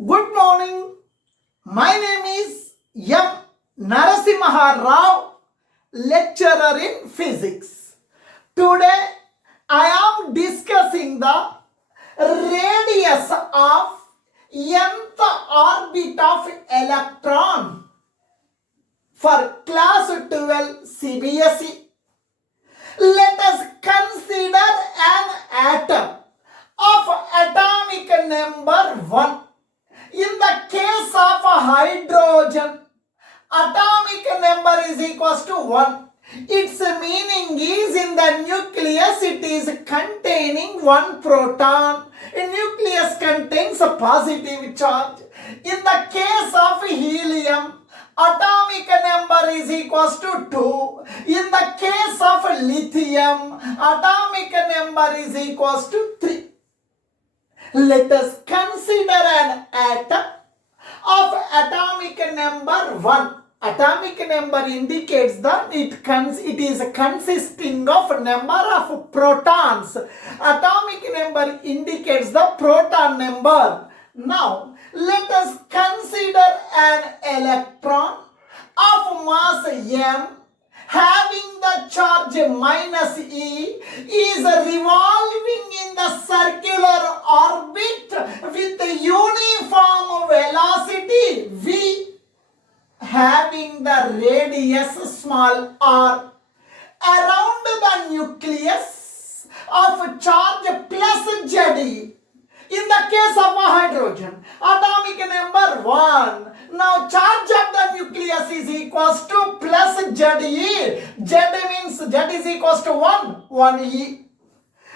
Good morning. My name is M. NARASIMHARAO, lecturer in physics. Today I am discussing the radius of nth orbit of electron for class 12 CBSE. Let us consider an atom of atomic number 1. In the case of hydrogen, atomic number is equals to 1. Its meaning is in the nucleus it is containing one proton. A nucleus contains a positive charge. In the case of helium, atomic number is equals to 2. In the case of lithium, atomic number is equals to 3. Let us consider an atom of atomic number 1. Atomic number indicates that it is consisting of number of protons. Atomic number indicates the proton number. Now, let us consider an electron of mass m having the charge minus E is revolving in the circular orbit with uniform velocity v, having the radius small r around the nucleus of charge plus Ze. In the case of a hydrogen, atomic number 1. Now charge of the nucleus is equals to plus Ze. Z means Z is equals to 1 E.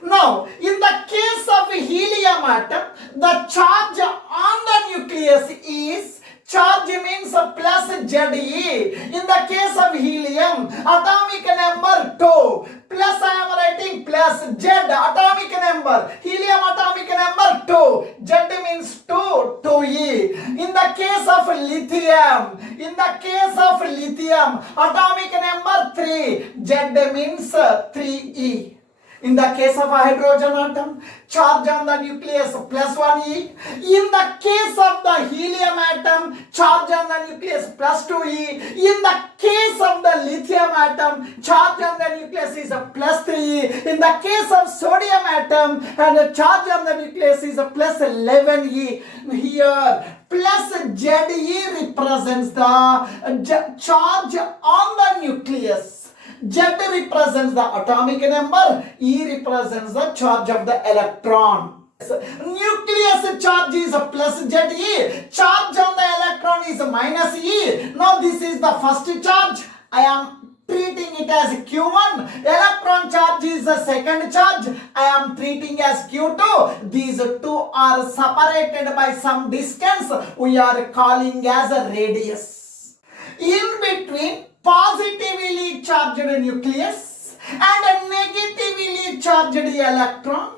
Now, in the case of helium atom, the charge on the nucleus is, charge means plus Ze. In the case of helium, atomic number 2. Plus I am writing plus Z, atomic number. Helium atomic number 2. Z means 2E. In the case of lithium, atomic number 3. Z means 3E. In the case of a hydrogen atom, charge on the nucleus plus 1E. In the case of the helium atom, charge on the nucleus plus 2E. In the case of the lithium atom, charge on the nucleus is a plus 3E. In the case of sodium atom, and the charge on the nucleus is a plus 11E. Here, plus Ze represents the charge on the nucleus. Z represents the atomic number, E represents the charge of the electron. Nucleus charge is a plus Ze, charge on the electron is minus E. Now this is the first charge. I am treating it as Q1. Electron charge is the second charge. I am treating as Q2. These two are separated by some distance. We are calling as a radius. In between positively charged nucleus and a negatively charged electron,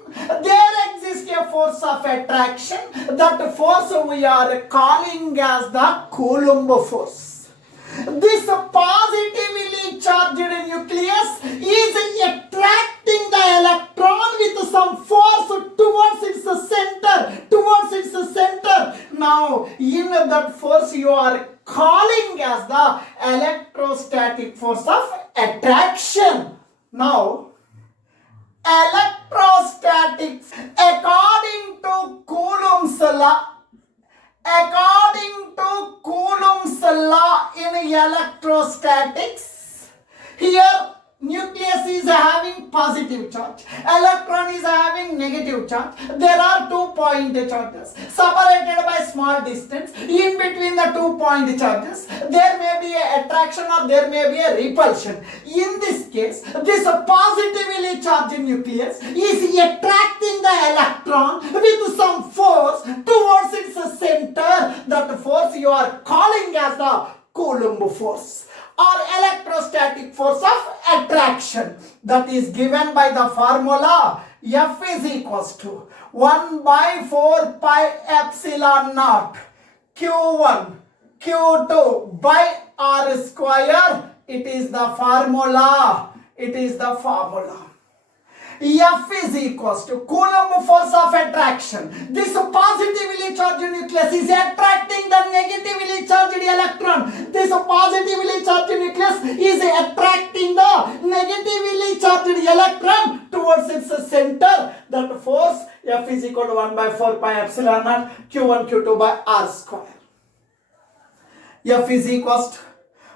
there exists a force of attraction. That force we are calling as the Coulomb force. This positively charged nucleus is attracting the electron with some force towards its center. Now, in that force you are calling as the electrostatic force of attraction. Now, electrostatics, according to Coulomb's law in electrostatics, here nucleus is having positive charge, electron is having negative charge. There are 2 point charges separated by small distance. In between the 2 point charges, there may be an attraction or there may be a repulsion. In this case, this positively charged nucleus is attracting the electron with some force towards its center. That force you are calling as the Coulomb force or electrostatic force of attraction. That is given by the formula F is equals to 1 by 4 pi epsilon naught Q1 Q2 by R square. It is the formula. F is equals to Coulomb force of attraction. This positively charged nucleus is attracting the negatively charged electron. This positively charged nucleus is attracting the negatively charged electron towards its center. That force F is equal to 1 by 4 pi epsilon naught Q1 Q2 by R square. F is equals to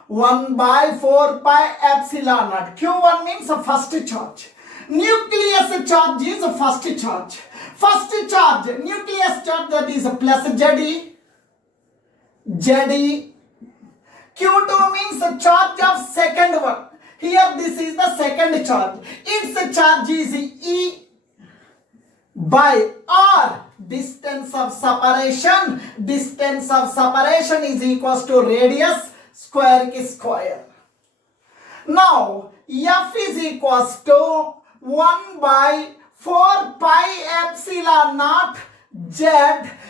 1 by 4 pi epsilon naught. Q1 means the first charge. Nucleus charge is the first charge. First charge, nucleus charge, that is plus ZE. ZE. Q2 means the charge of second one. Here this is the second charge. Its charge is E by R. Distance of separation. Distance of separation is equals to radius square ki square. Now F is equals to 1 by 4 pi epsilon naught Z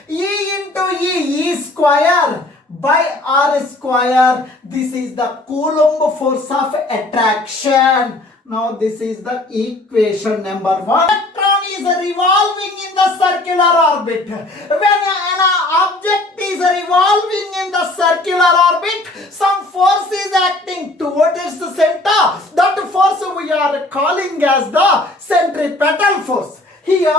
E into E square by R square. This is the Coulomb force of attraction. Now this is the equation number 1. Electron is revolving in the circular orbit. When an object is revolving in the circular orbit, some force is acting towards its center. That force we are calling as the centripetal force. Here,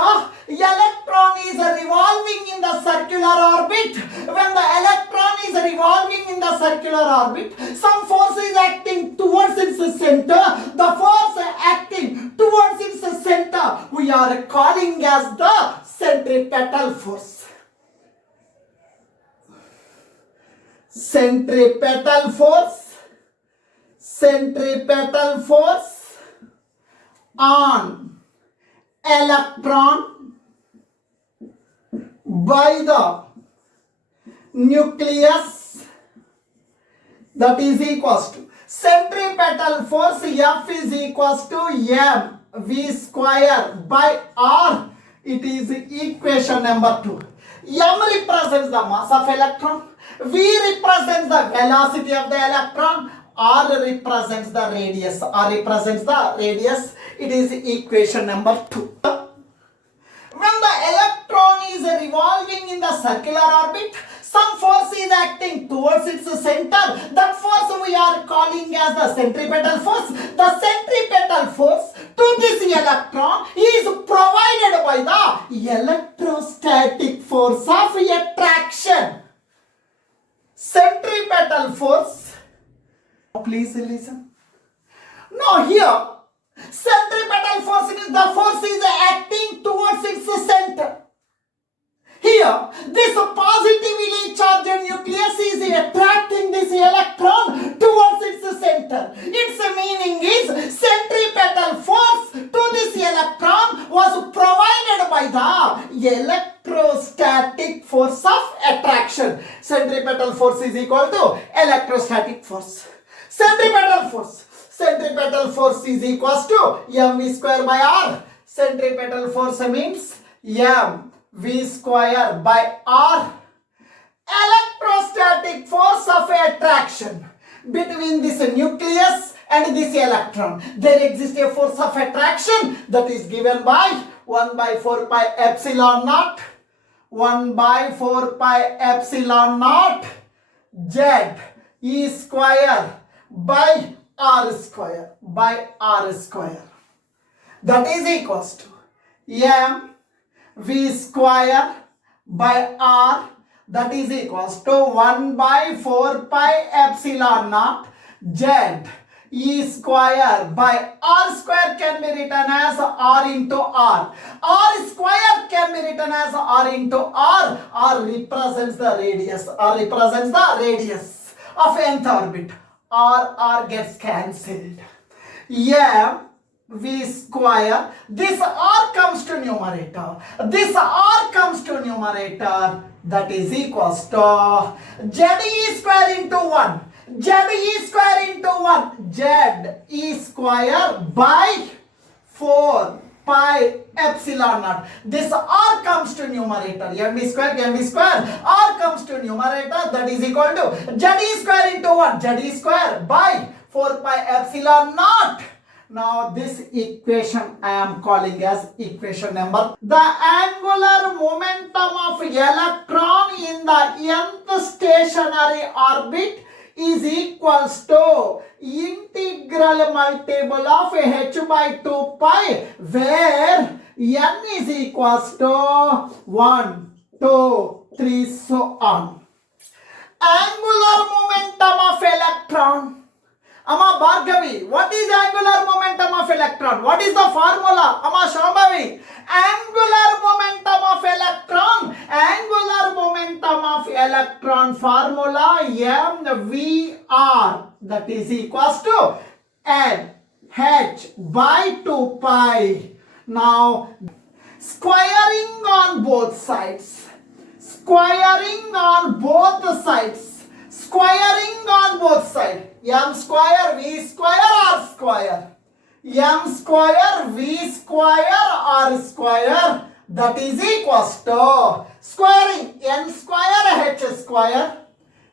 electron is revolving in the circular orbit. When the electron is revolving in the circular orbit, some force is acting towards its center. The force acting towards its center we are calling as the centripetal force. Centripetal force. Centripetal force on electron by the nucleus, that is equals to centripetal force F is equals to m v square by r. It is equation number 2. M represents the mass of electron, v represents the velocity of the electron, R represents the radius. R represents the radius. It is equation number 2. When the electron is revolving in the circular orbit, some force is acting towards its center. That force we are calling as the centripetal force. The centripetal force to this electron is provided by the electrostatic force of attraction. Centripetal force. Please listen. Now here, centripetal force is the force is acting towards its center. Here, this positively charged nucleus is attracting this electron towards its center. Its meaning is centripetal force to this electron was provided by the electrostatic force of attraction. Centripetal force is equal to electrostatic force. Centripetal force. Centripetal force is equals to mv square by r. Centripetal force means mv square by r. Electrostatic force of attraction between this nucleus and this electron. There exists a force of attraction that is given by 1 by 4 pi epsilon naught. 1 by 4 pi epsilon naught z e square by r square that is equals to m v square by r, that is equals to 1 by 4 pi epsilon naught z e square by r square can be written as r into r. R square can be written as r into r. R represents the radius. R represents the radius of nth orbit. R gets cancelled. V square. This r comes to numerator. This r comes to numerator. That is equals to z e square into 1. Z e square into 1. Z e square by 4 pi epsilon naught. This r comes to numerator. mv square. R comes to numerator. That is equal to z e square into 1. Z e square by 4 pi epsilon naught. Now this equation I am calling as equation number. The angular momentum of electron in the nth stationary orbit is equals to integral multiple of h by 2 pi, where n is equals to 1, 2, 3, so on. Angular momentum of electron. Amma Bhargavi, what is angular momentum of electron? What is the formula? Amma Shambhavi, angular momentum of electron. Angular momentum of electron formula mvr, that is equals to n h by 2 pi. Now squaring on both sides. Squaring on both sides. Squaring on both sides. M square V square R square. M square V square R square, that is equals to squaring N square H square.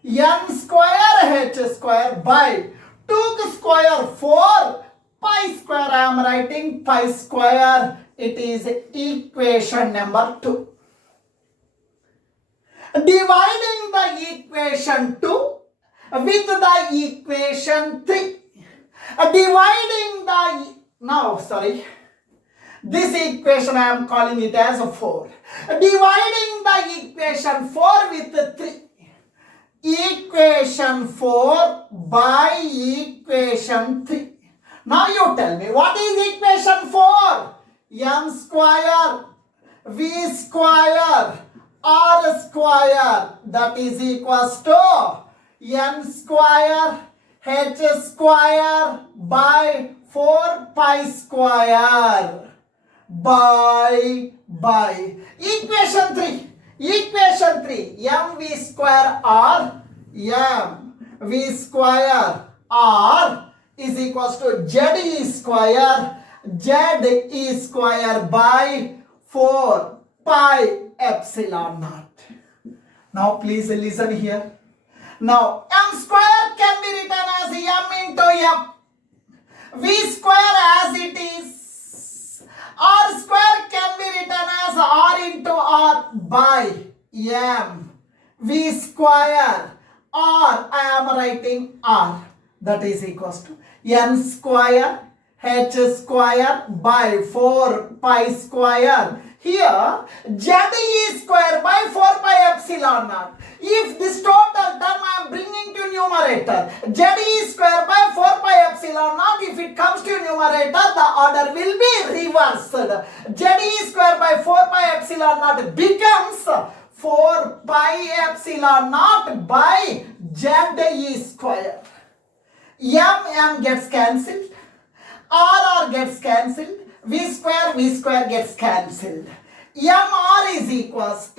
N square H square by 2 square 4 pi square. I am writing pi square. It is equation number 2. Dividing the equation 2 with the equation 3. Dividing the, this equation I am calling it as 4. Dividing the equation 4 with 3. Equation 4 by equation 3. Now you tell me, what is equation 4? M square V square R square, that is equals to N square H square by 4 pi square by equation 3. Equation 3, mv square r, mv square r is equals to ze square by 4 pi epsilon naught. Now please listen here. Now m square can be written as m into m. V square as it is. R square can be written as r into r by m. V square r, I am writing r, that is equals to n square h square by 4 pi square. Here ze square by 4 pi epsilon naught. If this total term I am bringing to numerator, ze square by 4 pi epsilon naught, if it comes to numerator, the order will be reversed. Ze square by 4 pi epsilon naught becomes 4 pi epsilon naught by ze square. M gets cancelled. R gets cancelled. V square gets cancelled. MR is equals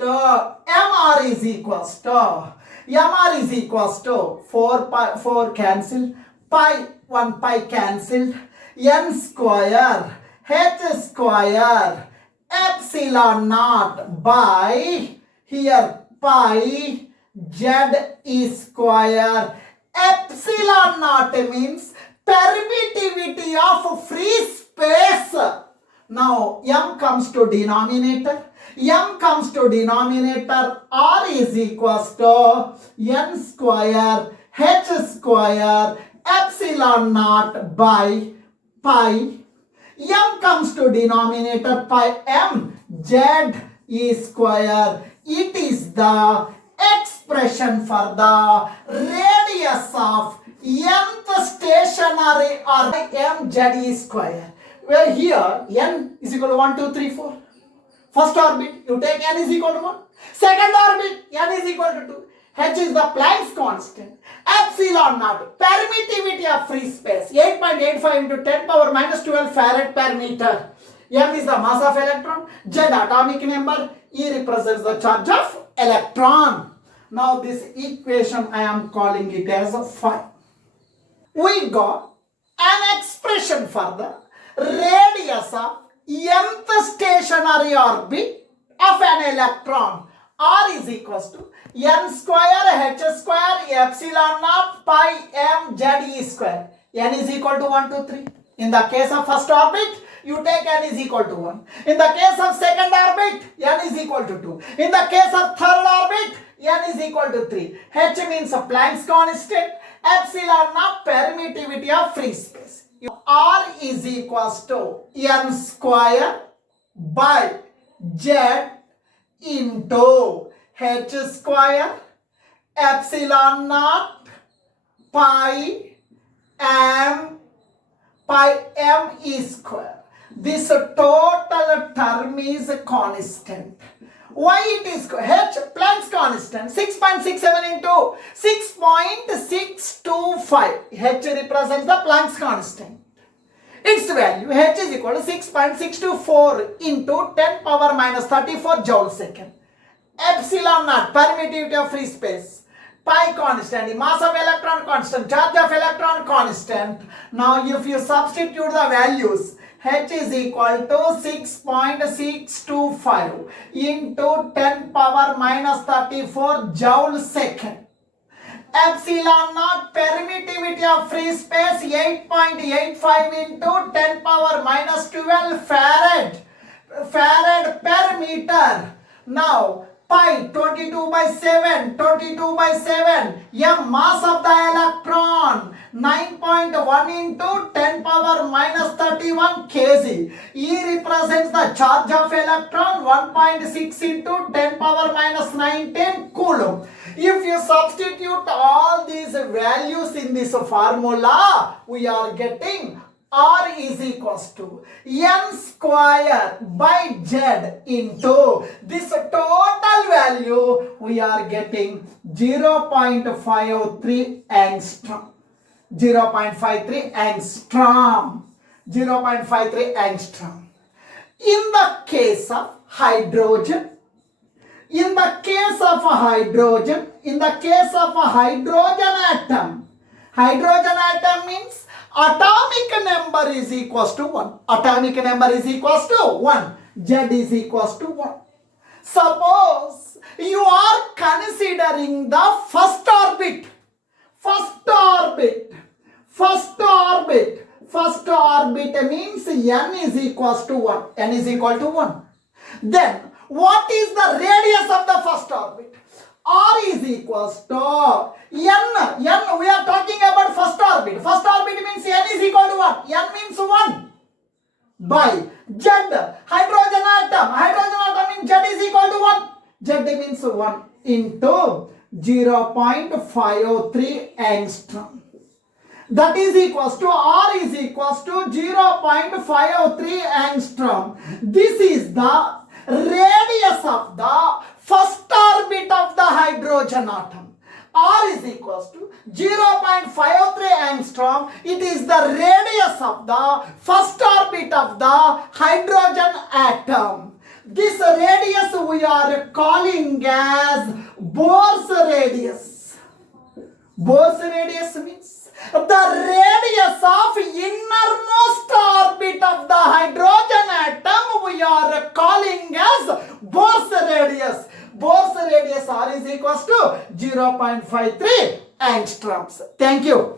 to 4 cancelled, pi 1 pi cancelled, n square h square epsilon naught by here pi z square. Epsilon naught means permittivity of free space. Now m comes to denominator. R is equals to n square h square epsilon naught by pi. M comes to denominator pi m z square. It is the expression for the radius of nth stationary orbit m z square. Where here n is equal to 1, 2, 3, 4. First orbit, you take n is equal to 1. Second orbit, n is equal to 2. H is the Planck's constant. Epsilon naught, permittivity of free space, 8.85 into 10 power minus 12 farad per meter. M is the mass of electron, Z atomic number, E represents the charge of electron. Now this equation I am calling it as 5. We got an expression for the radius of nth stationary orbit of an electron. R is equals to n square h square epsilon naught pi m z square. N is equal to 1, 2, 3. In the case of first orbit, you take n is equal to 1. In the case of second orbit, n is equal to 2. In the case of third orbit, n is equal to 3. H means a Planck's constant, epsilon naught permittivity of free space. R is equals to n square by z into h square epsilon naught pi m e square. This total term is constant. Why it is h Planck's constant 6.67 into 6.625. H represents the Planck's constant. Its value h is equal to 6.624 into 10 power minus 34 joule second. Epsilon naught permittivity of free space. Pi constant, the mass of electron constant, charge of electron constant. Now if you substitute the values, h is equal to 6.625 into 10 power minus 34 joule second. Epsilon naught permittivity of free space 8.85 into 10 power minus 12 farad per meter. Now pi 22 by 7, m mass of the electron 9.1 into 10 power minus 31 kg. E represents the charge of electron 1.6 into 10 power minus 19 Coulomb. If you substitute all these values in this formula, we are getting R is equals to n square by z into this total value, we are getting 0.53 angstrom. 0.53 angstrom. 0.53 angstrom. In the case of hydrogen, hydrogen atom means atomic number is equals to 1. Atomic number is equals to 1. Z is equals to 1. Suppose you are considering the first orbit. First orbit means n is equals to 1. N is equal to 1. Then what is the radius of the first orbit? R is equals to n. We are talking about first orbit. First orbit means n is equal to 1. N means 1 by Z. Hydrogen atom means Z is equal to 1. Z means 1 into 0.53 angstrom. That is equals to R is equals to 0.53 angstrom. This is the radius of the first orbit of the hydrogen atom. R is equals to 0.53 angstrom. It is the radius of the first orbit of the hydrogen atom. This radius we are calling as Bohr's radius. Bohr's radius means the radius of innermost orbit of the hydrogen atom we are calling as Bohr's radius. Bohr's radius R is equals to 0.53 angstroms. Thank you.